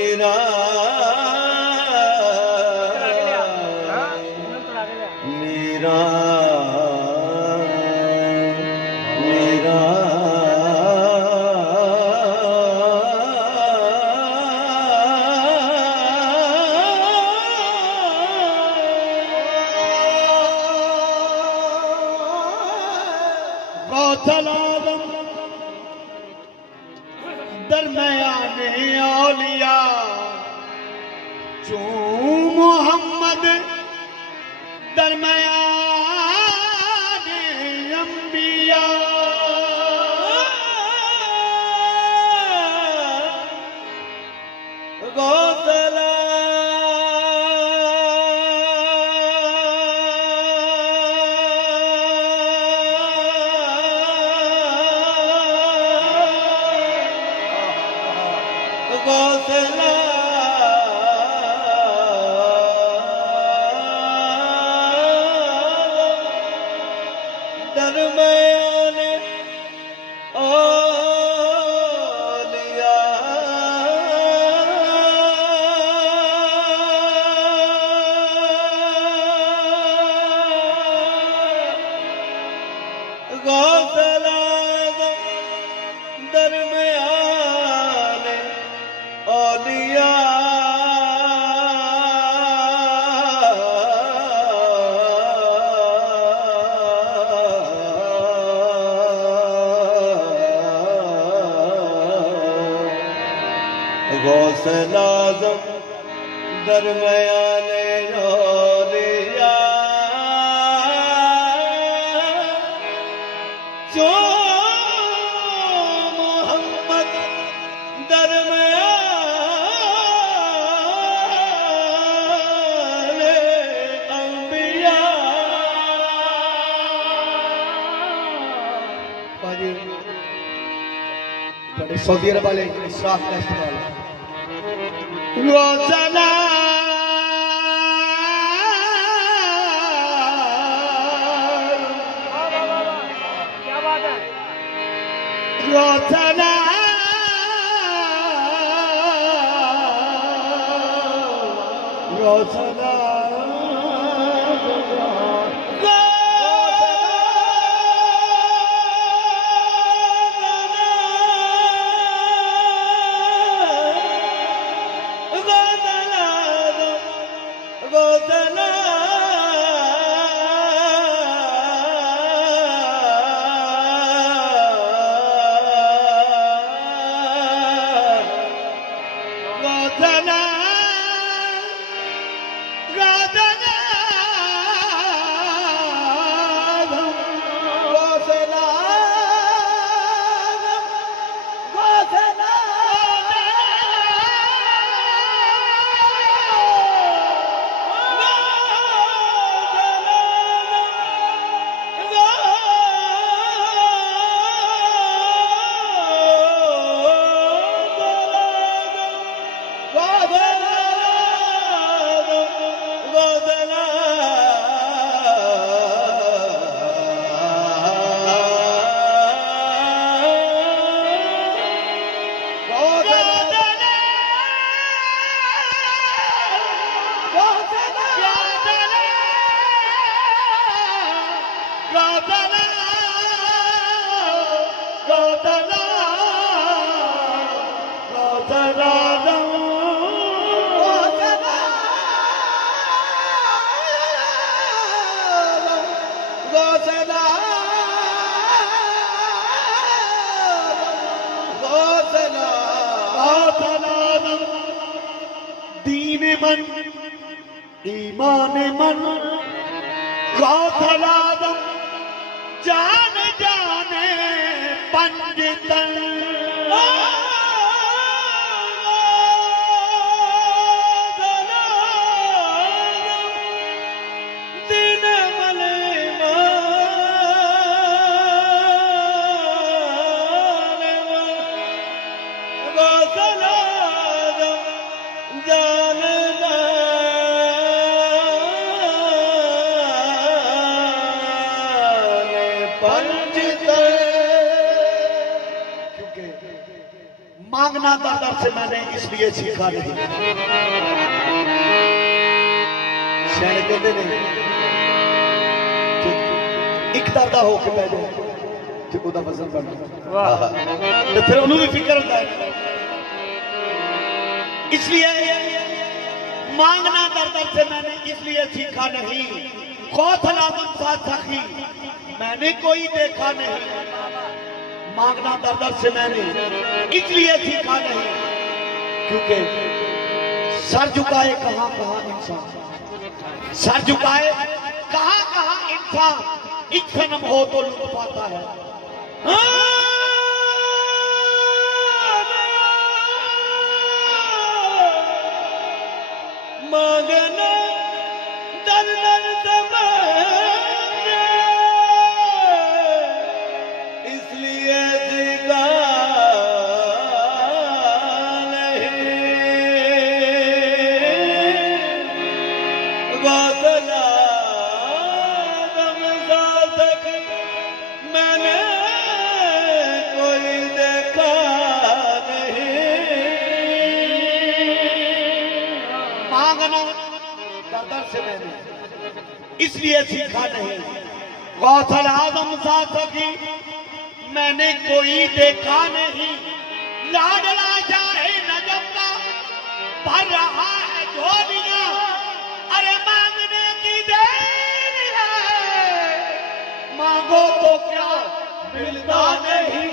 मेरा मेरा मेरा गौसलादम दरमयाने औलिया जो मोहम्मद दरमयाने अंबिया गौसला गौसला दरमयाने औलिया गौसला दरमयाने औलिया गौसलाज़म दरमयाने औलिया जो मोहम्मद दरमयाने अंबिया। सऊदी अरब वाले इशराक का इस्तेमाल गौसला क्या बात है। गौसला गौसला गौसला गौसला दीन मन ईमान मन गौसलादम जान जाने पंजतन दिन मले गौसलादम जान जाने पर मांगना दर से मैंने इसलिए सीखा नहीं। ਸਿਆਣੇ ਕਹਿੰਦੇ ਨੇ ਕਿ ਇੱਕ ਦਰਦਾ ਹੋ ਕੇ ਪੈ ਜਾਏ ਤੇ ਉਹਦਾ ਵਜ਼ਨ ਬਣਦਾ। वाह तो फिर उन्होंने भी फिक्र होता है, इसलिए मांगना दर से मैंने इसलिए सीखा नहीं। कौशल आदम साथ सखी मैंने कोई देखा नहीं। मांगना दर से मैंने इसलिए सीखा नहीं क्योंकि सर झुकाए कहां कहां इंसान, सर झुकाए कहां कहां इंसान एक सनम हो तो लुट पाता है। मांगना दर से मैंने इसलिए सीखा से मैंने इसलिए सीखा नहीं। कौशल आजम सा सकी मैंने कोई देखा नहीं। लाडला चाहे नजम का भर रहा है झोलियां, अरे मांगने की देर है, मांगो तो क्या मिलता नहीं।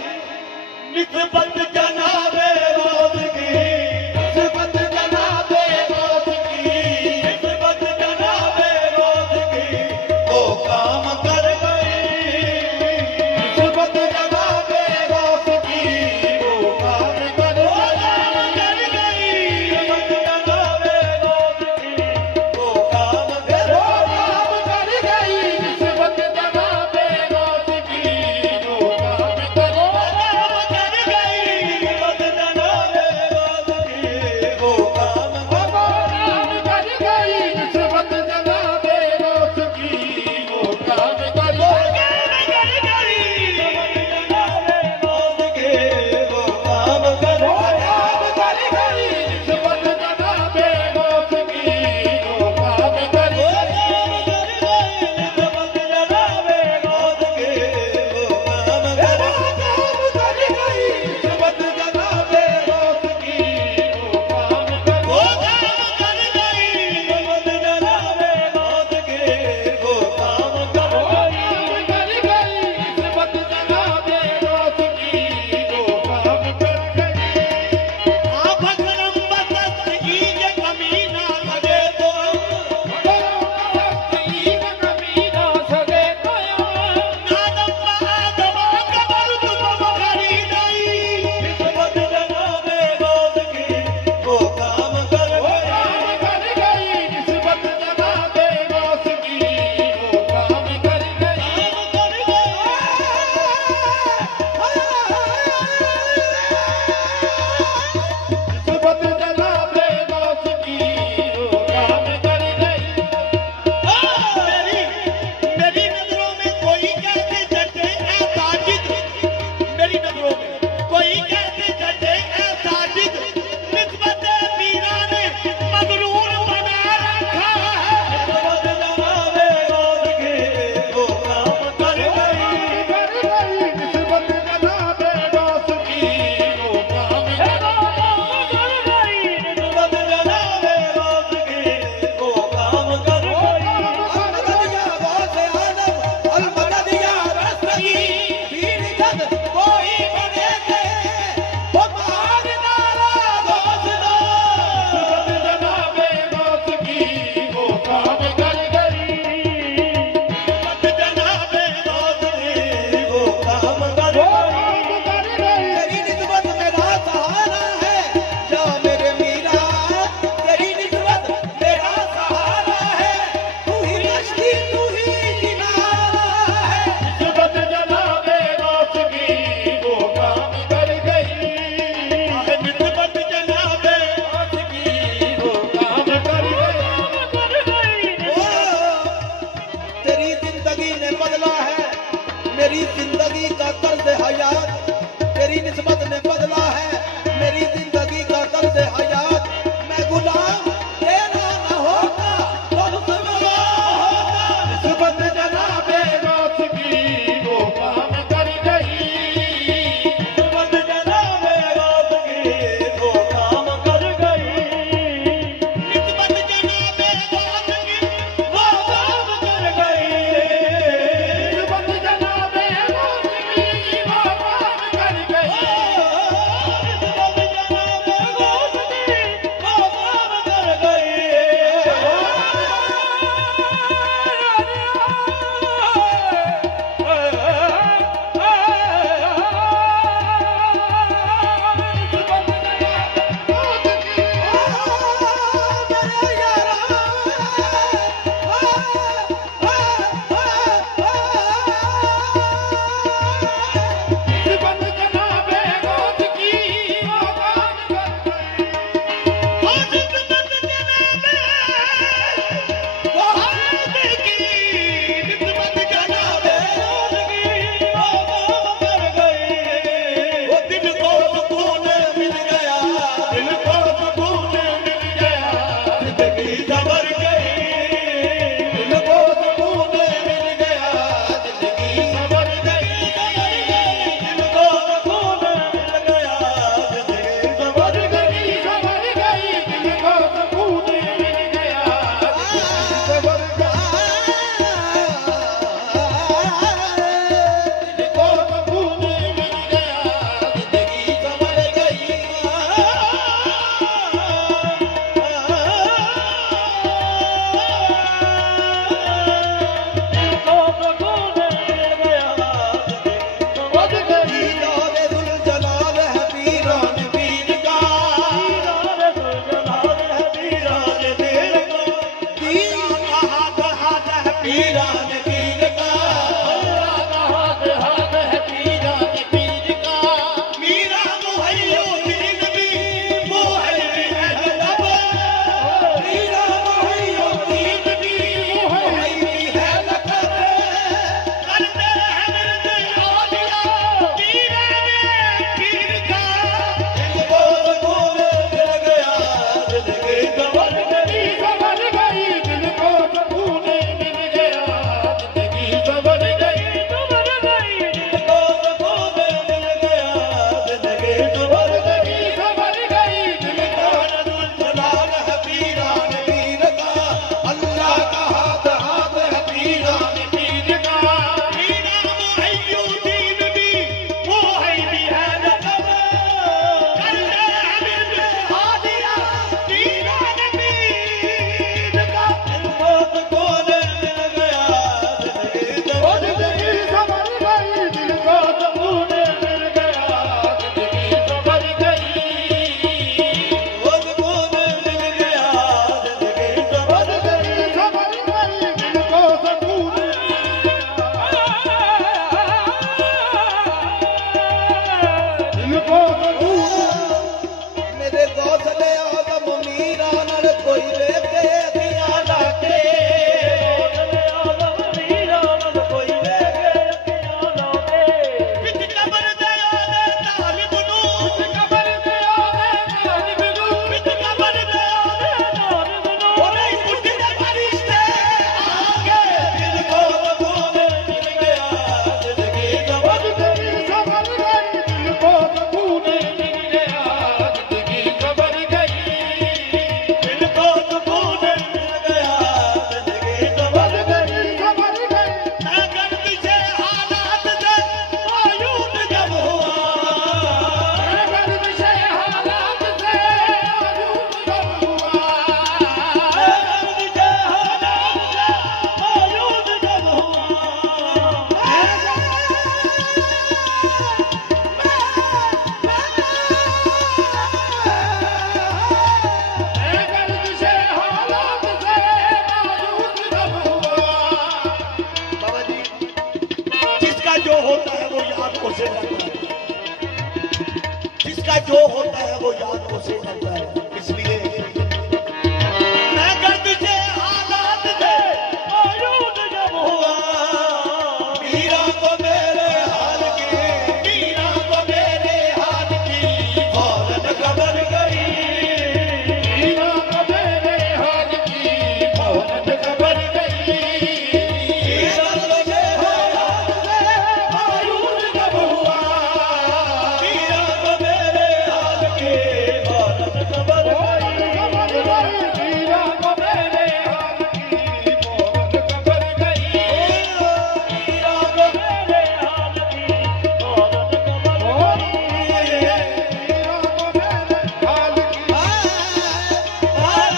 निस्बत जनाबे रोज की, निस्बत जनाबे रोज की, निस्बत जनाबे रोज की वो काम कर गई। निस्बत जनाबे रोज की वो काम कर गई। निस्बत जनाबे रोज की वो काम कर गई। निस्बत जनाबे रोज की वो काम कर गई। जो होता है वो याद उसे रहता है। इसलिए मैं गर्दिश हालात से आलूद जब हुआ, मीरा को मेरे हाल की, मीरा को मेरे हाल की फौरन खबर गई, मीरा को मेरे हाल की फौरन खबर गई, मीरा को मेरे हाल से आलूद जब हुआ, मीरा को मेरे हाल की फौरन खबर गई, मीरा को मेरे हाल की फौरन खबर गई, मीरा को मेरे हाल की फौरन खबर गई, मीरा को मेरे हाल की फौरन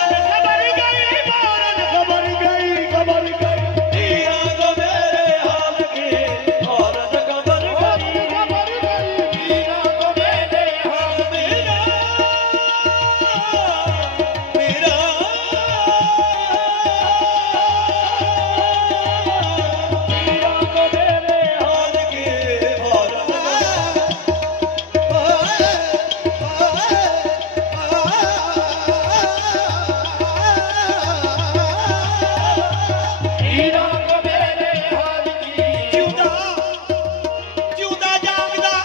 खबर गई, फौरन खबर गई, खबर गई, मीरा को मेरे हाल की फौरन खबर गई, खबर गई, मीरा को मेरे हाल मीरा, मीरा, मीरा को मेरे हाल की फौरन मीरा को मेरे हाल की जिउदा जिउदा जागदा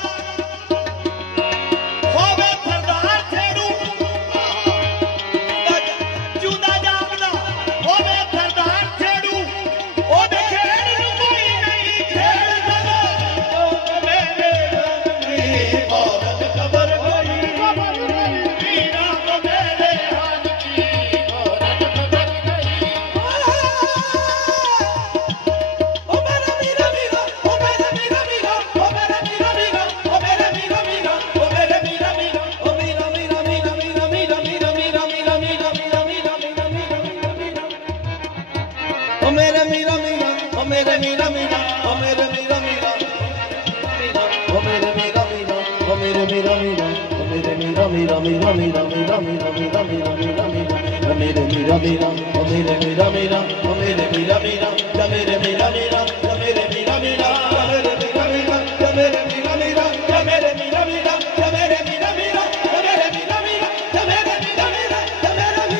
होवे सरदार छेड़ू, जिउदा जागदा होवे सरदार छेड़ू, ओदे खेड़ नूं कोई नहीं छेड़ सकदा, मेरे की फौरन खबर गई, खबर गई, मीरा को मेरे हाल की फौरन खबर गई, ओ मेरा मीरा मीरा, ओ मेरा मीरा मीरा, ओ मेरा मीरा मीरा, ओ मेरा मीरा मीरा, ओ मेरा मीरा मीरा, ओ मीरा मीरा मीरा मीरा मीरा मीरा मीरा मीरा मीरा मीरा मीरा मीरा मीरा मीरा मीरा, ओ मेरा मीरा मीरा, ओ मेरा मीरा मीरा, ओ मेरा मीरा मीरा, ओ मेरा मीरा मीरा, ओ मेरा मीरा मीरा, ओ मेरा मीरा मीरा मीरा मीरा मीरा मीरा मीरा मीरा मीरा मीरा, ओ मेरे मीरा मीरा, ओ मेरे मीरा मीरा, ओ मेरे मीरा मीरा, या मेरे मीरा मीरा, या मेरे मीरा मीरा, या मेरे मीरा मीरा, या मेरे मीरा मीरा, या मेरे मीरा मीरा, या मेरे मीरा मीरा, या मेरे मीरा मीरा, या मेरे मीरा मीरा, या मेरा मीरा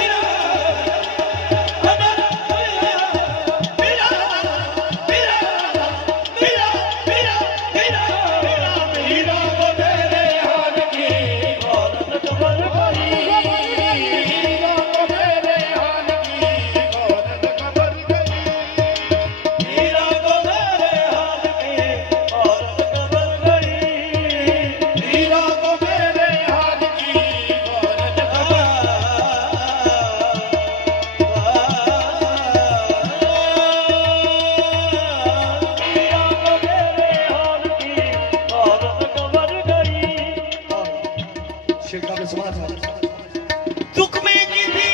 मीरा, या मेरा मीरा, दुख में किसी